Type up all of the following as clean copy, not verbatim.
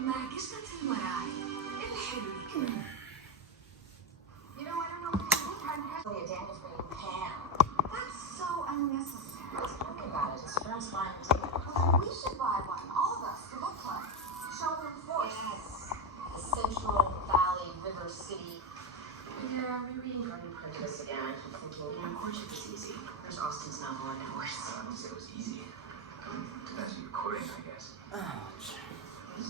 نرجسنا المراعي الحلو كمان. You know, I don't know if you would have a Daniels, but you can. That's so unnecessary. Tell me about it. It's Stern's fine. Well, then we should buy one, all of us, to book club. Sheldon Force. Yes. The Central Valley River City. Yeah, rereading Pride and Prejudice again. I keep thinking, you know, courtship is easy. There's Austen's novel on Netflix. I didn't say it was easy. Depends who you're quoting, I guess. Does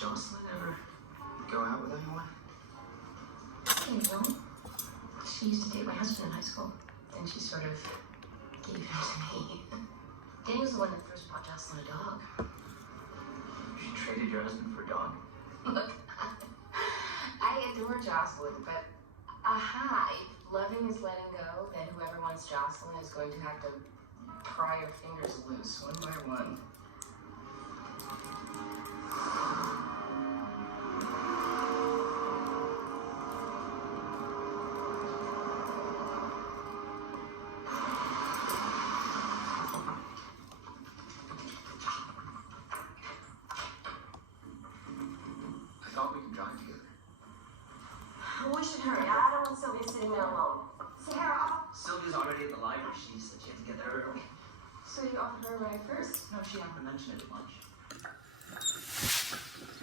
Jocelyn ever go out with anyone? Occasionally. She used to date my husband in high school. Then she sort of gave him to me. Daniel's the one that first bought Jocelyn a dog. She traded your husband for a dog? Look, I adore Jocelyn, but if loving is letting go, then whoever wants Jocelyn is going to have to pry her fingers loose one by one. I thought we could drive together. We should hurry. I don't want Sylvia sitting there alone. Sarah, Sylvia's already at the library. She said she had to get there early. so you offered her a ride first? No, she happened to mention it at lunch.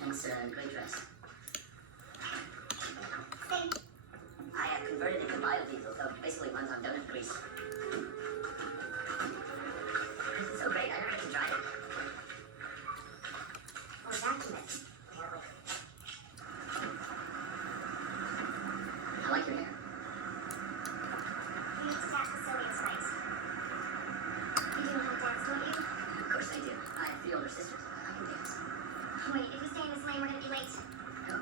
Thanks, great dress. I have converted it to biodiesel, so it basically runs on donut grease. It's so great, I never get to drive it. Or vacuum it, apparently. I like your hair. You need to dance with Sylvia's night. You do know how to dance, don't you? Of course I do. I have 3 older sisters. I can dance. Wait, if we stay in this lane, we're gonna be late.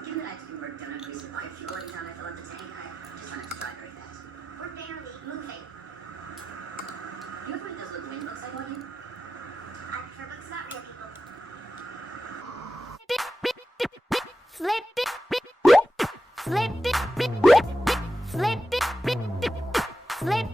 Given that I have to convert donut grease to biofuel every time I fill up the tank, I just want to drive very fast. We're barely moving. You ever read those little green books I bought you? I prefer books about real people. Flip it, flip it, flip it, flip it, flip it.